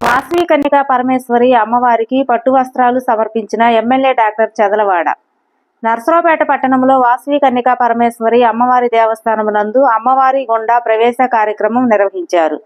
వాసవి కన్యకా పరమేశ్వరి అమ్మవారికి పట్టు వస్త్రాలు సమర్పించిన ఎమ్మెల్యే డాక్టర్ చదలవాడ. నర్సరావుపేట పట్టణంలో వాసవి కన్యకా పరమేశ్వరి అమ్మవారి దేవస్థానం నందు అమ్మవారి గుండా ప్రవేశ కార్యక్రమం నిర్వహించారు.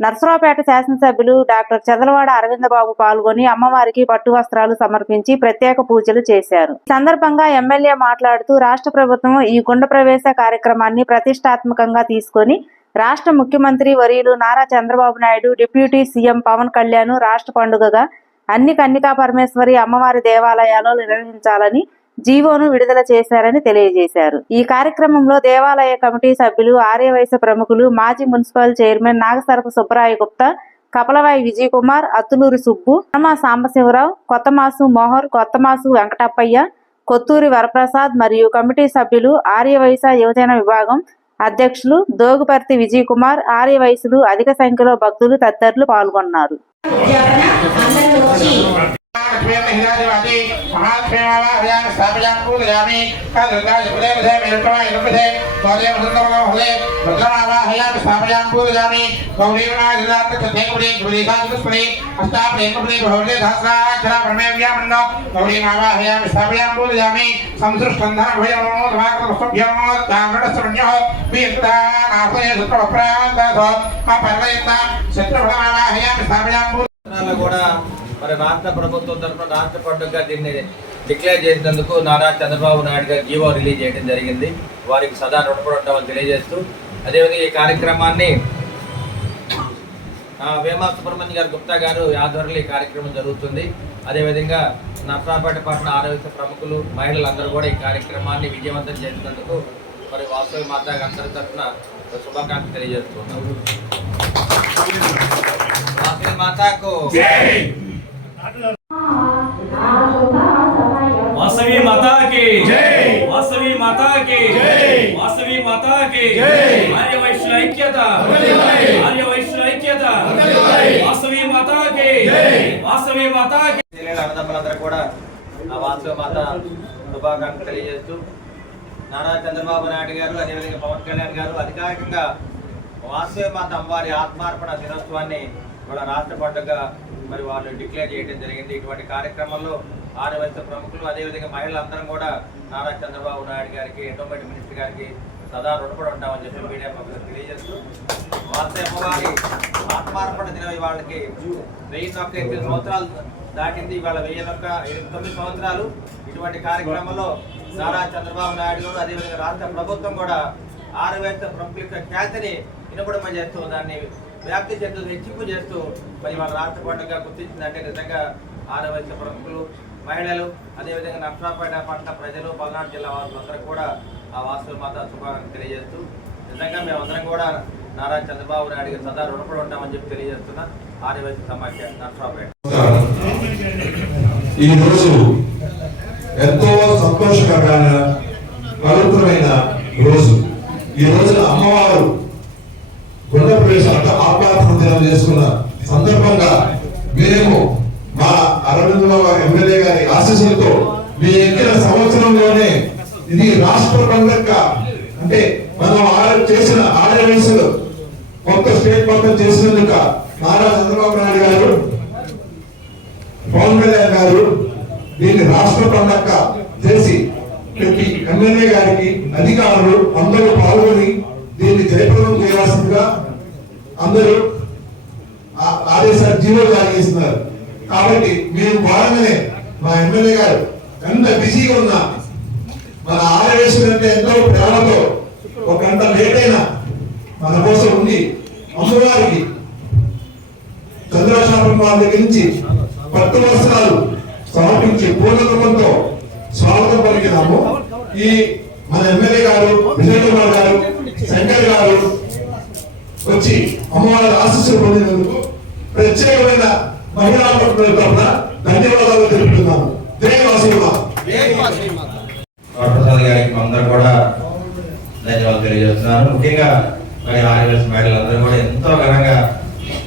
నర్సరావుపేట శాసనసభ్యులు డాక్టర్ చదలవాడ అరవిందబాబు పాల్గొని అమ్మవారికి పట్టు వస్త్రాలు సమర్పించి ప్రత్యేక పూజలు చేశారు. సందర్భంగా ఎమ్మెల్యే మాట్లాడుతూ రాష్ట్ర ప్రభుత్వం ఈ గుండ ప్రవేశ కార్యక్రమాన్ని ప్రతిష్టాత్మకంగా తీసుకొని రాష్ట్ర ముఖ్యమంత్రి వర్యులు నారా చంద్రబాబు నాయుడు డిప్యూటీ సీఎం పవన్ కళ్యాణ్ రాష్ట్ర పండుగగా అన్ని కన్నికా పరమేశ్వరి అమ్మవారి దేవాలయాల్లో నిర్వహించాలని జీవోను విడుదల చేశారని తెలియజేశారు. ఈ కార్యక్రమంలో దేవాలయ కమిటీ సభ్యులు ఆర్యవైశ్య ప్రముఖులు మాజీ మున్సిపల్ చైర్మన్ నాగసరపు సుబ్బరాయ గుప్తా కపలవాయి విజయ్ కుమార్ అత్తులూరి సుబ్బు హనుమ సాంబశివరావు కొత్తమాసు మోహర్ కొత్తమాసు వెంకటప్పయ్య కొత్తూరి వరప్రసాద్ మరియు కమిటీ సభ్యులు ఆర్యవైశ్య యువజన విభాగం అధ్యక్షులు దోగుపర్తి విజయ్ కుమార్ ఆర్యవయసులు అధిక సంఖ్యలో భక్తులు తదితరులు పాల్గొన్నారు. अश्वेतहिरादिवादी महाक्षेमावाहयां स्थापयां पूजयामि कदृताज हृदय हृदय मेरुटवा इरुपदे गौरे वसंतमगम हृदय रुद्रमावाहयां स्थापयां पूजयामि गौरीवनाय हृदार्थ चतेकुरे गुरीकान्तस्परे अष्टाप्रेकुरे भवने सहस्राक्षरा प्रमेव्यामन्न गौरीमावाहयां स्थापयां पूजयामि संसृष्टन्धन भयमो धवाकृतस्भ्यमो ताम्रडस्रण्यः वीर्ता नाशय शत्रुवप्रान्ताः अपरयन्तां शत्रुभवावाहयां स्थापयां पूजयामि కూడా మరి రాష్ట్ర ప్రభుత్వం తరఫున రాష్ట్ర పండుగగా దీన్ని డిక్లేర్ చేసినందుకు నారా చంద్రబాబు నాయుడు గారు జీవో రిలీజ్ చేయడం జరిగింది. వారికి సదా రుణపడి ఉంటామని తెలియజేస్తూ అదేవిధంగా ఈ కార్యక్రమాన్ని వేమా సుబ్రహ్మణ్య గారు గుప్తా గారు ఆధ్వర్యంలో ఈ కార్యక్రమం జరుగుతుంది. అదేవిధంగా నర్సాపేట పట్టణ ఆరోగ్య ప్రముఖులు మహిళలందరూ కూడా ఈ కార్యక్రమాన్ని విజయవంతం చేసినందుకు మరి వాసవి మాత అందరి తరఫున శుభాకాంక్షలు తెలియజేస్తున్నాం వాసవి మాతాకు వాసవి మాతాకి ఆర్య వైశ్యుల ఐక్యత ఆర్య వైశ్యుల ఐక్యత వాసవి మాతాకి వాసవి మాతాకి అన్నదమ్ములందరూ కూడా ఆ వాస్తవ మాత శుభాకాంక్షలు తెలియజేస్తూ నారా చంద్రబాబు నాయుడు గారు అదేవిధంగా పవన్ కళ్యాణ్ గారు అధికారికంగా వాసవి మాత అమ్మవారి ఆత్మార్పణ దినోత్సవాన్ని కూడా రాష్ట్ర పండుగ మరి వాళ్ళు డిక్లేర్ చేయడం జరిగింది. ఇటువంటి కార్యక్రమంలో ఆరు ప్రముఖులు అదేవిధంగా మహిళలందరం కూడా నారా చంద్రబాబు నాయుడు గారికి ఎండోమెంట్ మినిస్టర్ గారికి సదా రుణపడి ఉంటామని చెప్పి మీడియా పబ్లిక్ తెలియజేస్తూ వాసవి గారి ఆత్మార్పణ దినం వాళ్ళకి వెయ్యి నొక్క ఎనిమిది సంవత్సరాలు దాటింది. ఇవాళ వెయ్యి నొక్క తొమ్మిది సంవత్సరాలు ఇటువంటి కార్యక్రమంలో నారా చంద్రబాబు నాయుడు గారు అదేవిధంగా రాష్ట్ర ప్రభుత్వం కూడా ఆరు ప్రముఖ ప్రముఖుల యొక్క ఖ్యాతిని వినపడమని చేస్తూ దాన్ని వ్యాప్తి చెందుతూ హెచ్చింపు చేస్తూ మరి వాళ్ళ రాష్ట్ర పండుగ గుర్తించిందంటే నిజంగా ఆరు ప్రముఖులు మహిళలు అదేవిధంగా నర్సరాపేట పట్ల ప్రజలు పల్నాడు జిల్లా వాసులందరూ కూడా ఆ వాస్తవ మాత శుభాకాంక్షలు తెలియజేస్తూ నిజంగా మేమందరం కూడా నారా చంద్రబాబు నాయుడు గారు సదా రుణపడి ఉంటామని చెప్పి తెలియజేస్తున్నా. ఆదివాసీ సమాఖ్య నర్సరాపేట ఎంతో సంతోషకరమైన పవిత్రమైన రోజు. ఈ రోజున ఆర్డినెన్స్ కొత్త స్టేట్ మొత్తం చేసినందుక నారా చంద్రబాబు నాయుడు గారు పవన్ కళ్యాణ్ గారు దీన్ని రాష్ట్ర పండగ చేసి ప్రతి ఎమ్మెల్యే గారికి అధికారులు అందరూ పాల్గొని దీన్ని జయప్రదం చేయాల్సిందిగా అందరూ ఆ- ఆదేశాలు జీవో జారీ చేస్తున్నారు. కాబట్టి మేము భాగంగానే మా ఎమ్మెల్యే గారు ఎంత బిజీగా ఉన్నా మన ఆర్ఎస్ అంటే ఎంతో ప్రేమతో ఒక గంట లేట్ అయినా మన కోసం ఉండి అమ్మవారికి చంద్రశాపం వారి దగ్గర నుంచి పట్టు వస్త్రాలు సమర్పించి పూర్ణకృపంతో స్వాగతం పలికినాము. ఈ మన ఎమ్మెల్యే గారు విజయ్ కుమార్ గారు శంకర్ గారు వచ్చి అమ్మవారి ఆశీస్సులు పొందినందుకు ప్రత్యేకమైన మహిళా పట్టుల తరఫున ధన్యవాదాలు తెలుపుతున్నాను వరప్రసాద్ గారికి అందరూ కూడా ధన్యవాదాలు తెలియజేస్తున్నాను. ముఖ్యంగా మరి ఆర్యవేశ మహిళలందరూ కూడా ఎంతో ఘనంగా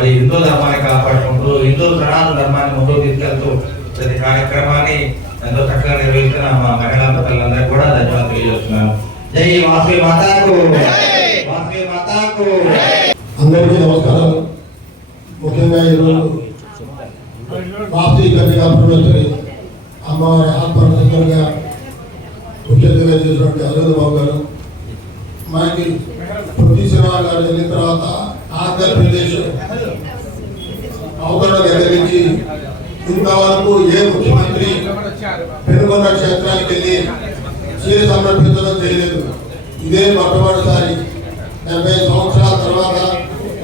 మరి హిందూ ధర్మాన్ని కాపాడుకుంటూ హిందూ సనాతన ధర్మాన్ని ముందుకు తీసుకెళ్తూ ప్రతి కార్యక్రమాన్ని ఎంతో చక్కగా నిర్వహిస్తున్న మా మహిళా పిల్లలందరూ కూడా ధన్యవాదాలు తెలియజేస్తున్నాను. జై వాసవి మాతాకు! వాసవి మాతాకు! అందరికీ నమస్కారం ముఖ్యంగా ఈరోజు వాస్తు కన్యగా పరమేశ్వరి అమ్మవారి ఆత్మహత్యగా ముఖ్యంగా చేసినటువంటి అరవింద్ బాబు గారు మనకి ప్రతి ప్రొడ్యూసర్ గారు వెళ్ళిన తర్వాత ఆంధ్రప్రదేశ్ అవగాహన దగ్గరించి ఇంతవరకు ఏ ముఖ్యమంత్రి పెనుగొండ క్షేత్రానికి వెళ్ళి చీర సమర్పించడం చేయలేదు ఇదే మొట్టమొదటిసారి డెబ్బై సంవత్సరాల తర్వాత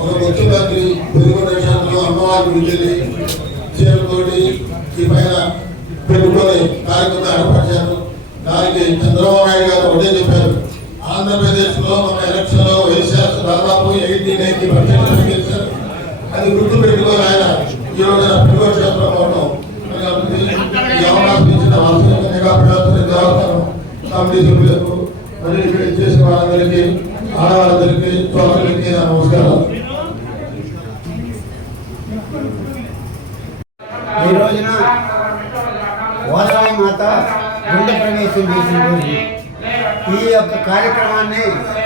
ఒక ముఖ్యమంత్రి పెనుగొండ క్షేత్రంలో అమ్మవారి గురించి చీరతోటి ఈ పైన పెట్టుకొని కార్యక్రమం ఏర్పరిచారు దానికి చంద్రబాబు నాయుడు గారు ఒకటే చెప్పారు. ఆంధ్రప్రదేశ్లో మన ఎలక్షన్ ఎయిటీ అది గుర్తు పెట్టుకొని ఆయన ఈ రోజున పిల్లల క్షేత్రం అవకాశం ఇచ్చిన వాస్తవిక నిఘా దేవస్థానం కమిటీ సభ్యులకు మరియు ఇక్కడ ఇచ్చేసిన వాళ్ళందరికీ ఆడవాళ్ళందరికీ సోదరులకి నా నమస్కారం ఈ రోజున వాసవి మాత గుండె ప్రవేశం చేసిన రోజు ఈ యొక్క కార్యక్రమాన్ని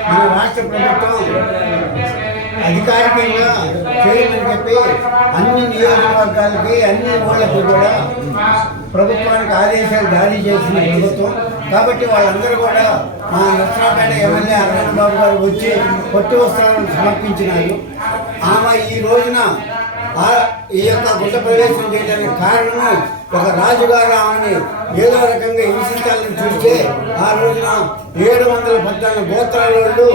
మన రాష్ట్ర ప్రభుత్వం అధికారికంగా చేయమని చెప్పి అన్ని నియోజకవర్గాలకి అన్ని ఊళ్ళకి కూడా ప్రభుత్వానికి ఆదేశాలు జారీ చేసిన ప్రభుత్వం. కాబట్టి వాళ్ళందరూ కూడా మా నష్టపేట ఎమ్మెల్యే అరవింద్ బాబు గారు వచ్చి పట్టు వస్త్రాలను సమర్పించినారు. ఆమె ఈ రోజున ఆ ఈ యొక్క గుడ్డ ప్రవేశం చేయడానికి కారణము ఒక రాజుగారు ఆమెని ఏదో రకంగా హింసించాలని చూస్తే ఆ రోజున ఏడు వందల పద్నాలుగు గోత్రాల వాళ్ళు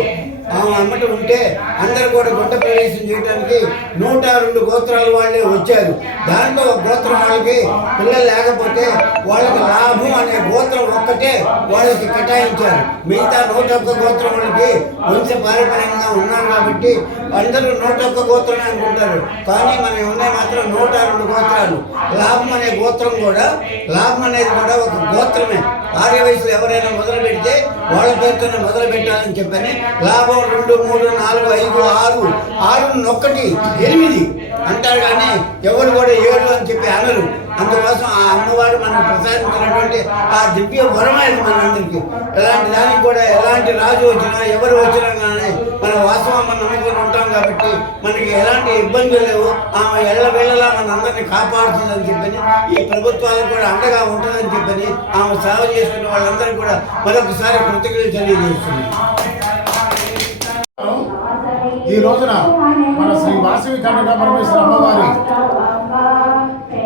ఆమె అమ్మట ఉంటే అందరు కూడా గుట్ట ప్రవేశం చేయడానికి నూట రెండు గోత్రాల వాళ్ళే వచ్చారు. దాంట్లో ఒక గోత్రం వాళ్ళకి పిల్లలు లేకపోతే వాళ్ళకి లాభం అనే గోత్రం ఒక్కటే వాళ్ళకి కేటాయించారు. మిగతా నూట ఒక్క గోత్రం వాళ్ళకి వంశ పారంపర్యంగా ఉన్నారు కాబట్టి అందరూ నూట ఒక్క గోత్రమే అనుకుంటారు. కానీ మనం ఉన్నాయి మాత్రం నూట రెండు గోత్రాలు. లాభం అనే గోత్రం కూడా లాభం అనేది కూడా ఒక గోత్రమే. ఆర్య వయసులో ఎవరైనా మొదలు పెడితే వాళ్ళ పేరుతోనే మొదలు పెట్టాలని చెప్పని లాభం రెండు మూడు నాలుగు ఐదు ఆరు ఆరు ఒక్కటి ఎనిమిది. అంటారు కానీ ఎవరు కూడా ఏడు అని చెప్పి అనరు. అందుకోసం ఆ అమ్మవారు మనం ప్రసాదించినటువంటి ఆ దివ్య వరమైనది మనందరికీ. ఎలాంటి దానికి కూడా ఎలాంటి రాజు వచ్చినా ఎవరు వచ్చినా కానీ మన వాస్తవం మనం నమ్ముకొని ఉంటాం కాబట్టి మనకి ఎలాంటి ఇబ్బందులు లేవు. ఆమె ఎళ్ళ వేళలా మన అందరినీ కాపాడుతుందని చెప్పని ఈ ప్రభుత్వాలు కూడా అండగా ఉంటుందని చెప్పని ఆమె సేవ చేసుకున్న వాళ్ళందరికీ కూడా మరొకసారి కృతజ్ఞతలు తెలియజేస్తున్నాం ఈ రోజున మన శ్రీ వాసవి కన్యకా పరమేశ్వర అమ్మవారి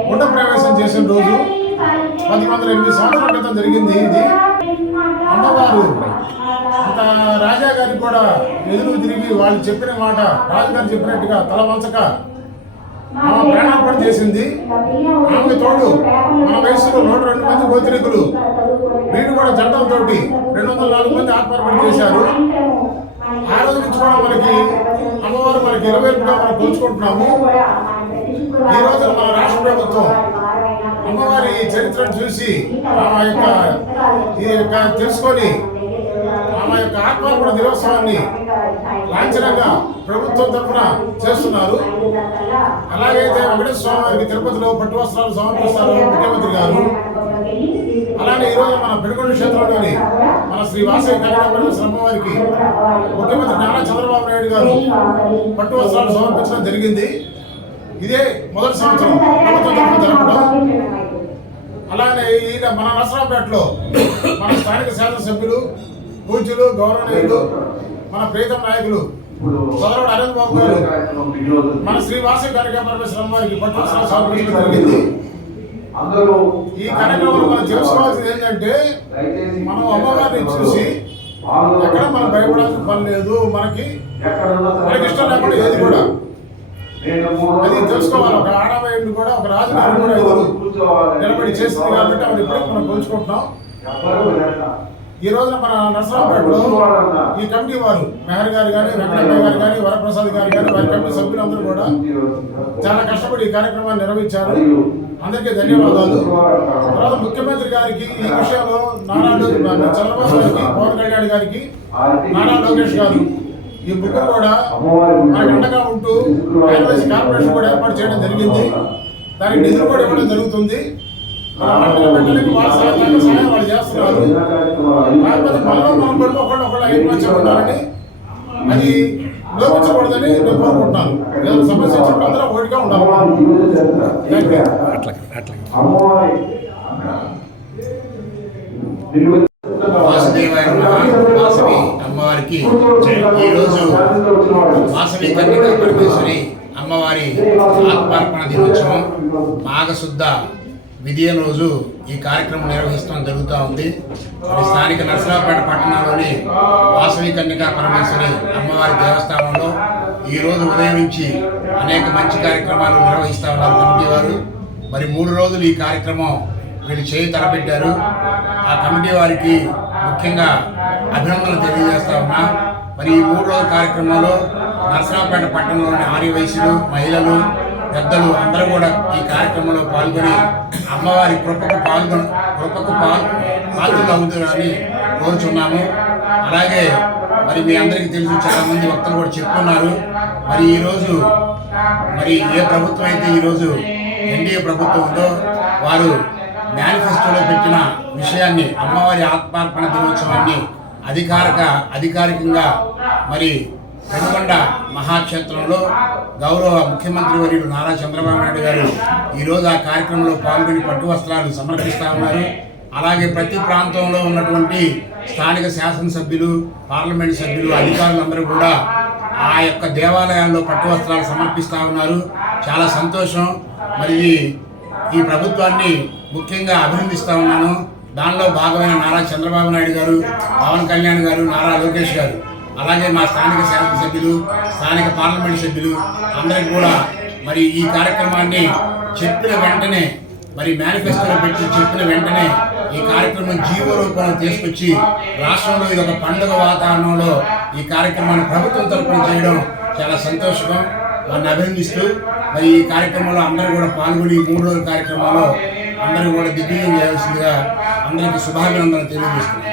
గుండ ప్రవేశం చేసిన రోజు పది వందల ఎనిమిది సంవత్సరాల క్రితం జరిగింది ఇది. అమ్మవారు అంత రాజా గారికి కూడా ఎదురు తిరిగి వాళ్ళు చెప్పిన మాట రాజుగారు చెప్పినట్టుగా తల వంచక ఆమె ప్రాణార్పణ చేసింది. ఆమె తోడు మా వయసులో నూట రెండు మంది గోత్రికులు వీళ్ళు కూడా జంటలతోటి రెండు వందల నాలుగు మంది ఆత్మార్పణ చేశారు. ఆ రోజు నుంచి కూడా మనకి అమ్మవారు మనకి ఇరవేపుగా మనం కొలుచుకుంటున్నాము ఈ రోజు మన రాష్ట్ర ప్రభుత్వం అమ్మవారి చరిత్రను చూసి ఆమె యొక్క ఈ యొక్క తెలుసుకొని ఆమె యొక్క ఆత్మార్పణ దినోత్సవాన్ని లాంఛనంగా ప్రభుత్వం తరఫున చేస్తున్నారు. అలాగైతే వెంకటేశ్వర స్వామి వారికి తిరుపతిలో పట్టు వస్త్రాలు సమర్పిస్తారు ముఖ్యమంత్రి గారు అలానే ఈరోజు మన పెనుగొండ క్షేత్రంలోని మన శ్రీ వాసవి కళ్యాణ వారికి ముఖ్యమంత్రి నారా చంద్రబాబు నాయుడు గారు పట్టు వస్త్రాలు సమర్పించడం జరిగింది. ఇదే మొదటి సంవత్సరం ప్రభుత్వం జరపడం అలానే ఈయన మన నరసరావుపేటలో మన స్థానిక శాసనసభ్యులు పూజలు గౌరవనీయులు మన ప్రీతం నాయకులు సోదరుడు అరవింద్ బాబు గారు మన శ్రీ వాసవి కనక పరమేశ్వరం వారికి పట్టు వస్త్రాలు సమర్పించడం జరిగింది. ఈ కార్యక్రమంలో మనం తెలుసుకోవాల్సింది ఏంటంటే మనం అమ్మవారిని చూసి ఎక్కడ మనం భయపడాల్సిన పని లేదు మనకి మనకి ఇష్టం లేకుండా ఏది కూడా. అది తెలుసుకోవాలి. ఒక ఆడవాయిని కూడా ఒక రాజుగారిని కూడా నిలబడి చేసింది కాబట్టి ఆవిడ ఇప్పటికి మనం పోల్చుకుంటున్నాం. ఈ రోజున మన నర్సరావుపేటలో ఈ కమిటీ వారు మెహర్ గారు కానీ వెంకటయ్య గారు కానీ వరప్రసాద్ గారు కానీ వారి కమిటీ సభ్యులందరూ కూడా చాలా కష్టపడి ఈ కార్యక్రమాన్ని నిర్వహించారు. అందరికీ ధన్యవాదాలు. తర్వాత ముఖ్యమంత్రి గారికి ఈ విషయంలో నారా చంద్రబాబు గారికి పవన్ కళ్యాణ్ గారికి నారా లోకేష్ గారు ఈ బుక్ కూడా మనకు అండగా ఉంటూ రైల్వేస్ కార్పొరేషన్ కూడా ఏర్పాటు చేయడం జరిగింది. దానికి నిధులు కూడా ఇవ్వడం జరుగుతుంది. వాళ్ళు చేస్తున్నారు కాకపోతే మనలో మనం పడిపోకుండా ఒకళ్ళు అయిపోయి ఉన్నారని అది లోపించకూడదని నేను కోరుకుంటున్నాను ఏదైనా సమస్య వచ్చినప్పుడు అందరం ఉండాలి వాసుదేవాయ వాసవి అమ్మవారికి ఈరోజు వాసవి కన్యకా పరమేశ్వరి అమ్మవారి ఆత్మార్పణ దినోత్సవం మాఘశుద్ధ విధియ రోజు ఈ కార్యక్రమం నిర్వహించడం జరుగుతూ ఉంది. మరి స్థానిక నరసరావుపేట పట్టణంలోని వాసవి కన్యకా పరమేశ్వరి అమ్మవారి దేవస్థానంలో ఈ రోజు ఉదయం నుంచి అనేక మంచి కార్యక్రమాలు నిర్వహిస్తూ ఉన్నారు కమిటీ వారు. మరి మూడు రోజులు ఈ కార్యక్రమం వీళ్ళు చేయి తలపెట్టారు. ఆ కమిటీ వారికి ముఖ్యంగా అభినందనలు తెలియజేస్తా ఉన్నా. మరి ఈ మూడు రోజుల కార్యక్రమంలో నరసరావుపేట పట్టణంలోని ఆర్య వయసులు మహిళలు పెద్దలు అందరూ కూడా ఈ కార్యక్రమంలో పాల్గొని అమ్మవారి కృపకు పాల్గొన కృపకు పాల్ పాల్గొని అవుతారని కోరుచున్నాము. అలాగే మరి మీ అందరికీ తెలుసు చాలామంది మంది కూడా చెప్పుకున్నారు మరి ఈరోజు మరి ఏ ప్రభుత్వం అయితే ఈరోజు ఎన్డీఏ ప్రభుత్వం ఉందో వారు మేనిఫెస్టోలో పెట్టిన విషయాన్ని అమ్మవారి ఆత్మార్పణ దినోత్సవాన్ని అధికారిక అధికారికంగా మరి వెనుకొండ మహాక్షేత్రంలో గౌరవ ముఖ్యమంత్రి వర్యుడు నారా చంద్రబాబు నాయుడు గారు ఈరోజు ఆ కార్యక్రమంలో పాల్గొని పట్టు వస్త్రాలు సమర్పిస్తా ఉన్నారు. అలాగే ప్రతి ప్రాంతంలో ఉన్నటువంటి స్థానిక శాసనసభ్యులు పార్లమెంట్ సభ్యులు అధికారులందరూ కూడా ఆ యొక్క దేవాలయాల్లో పట్టు వస్త్రాలు సమర్పిస్తా ఉన్నారు. చాలా సంతోషం. మరి ఈ- ప్రభుత్వాన్ని ముఖ్యంగా అభినందిస్తూ ఉన్నాను. దానిలో భాగమైన నారా చంద్రబాబు నాయుడు గారు పవన్ కళ్యాణ్ గారు నారా లోకేష్ గారు. అలాగే మా స్థానిక శాసనసభ్యులు స్థానిక పార్లమెంట్ సభ్యులు అందరికి కూడా మరి ఈ కార్యక్రమాన్ని చెప్పిన వెంటనే మరి మేనిఫెస్టోలో పెట్టి చెప్పిన వెంటనే ఈ కార్యక్రమం జీవో రూపంలో తీసుకొచ్చి రాష్ట్రంలో ఇది ఒక పండుగ వాతావరణంలో ఈ కార్యక్రమాన్ని ప్రభుత్వం తరపున చేయడం చాలా సంతోషకం వారిని అభినందిస్తూ మరి ఈ కార్యక్రమంలో అందరూ కూడా పాల్గొని మూడు రోజుల కార్యక్రమంలో అందరూ కూడా దిగ్విజయం చేయాల్సిందిగా అందరికీ శుభాభినందనలు తెలియజేస్తున్నారు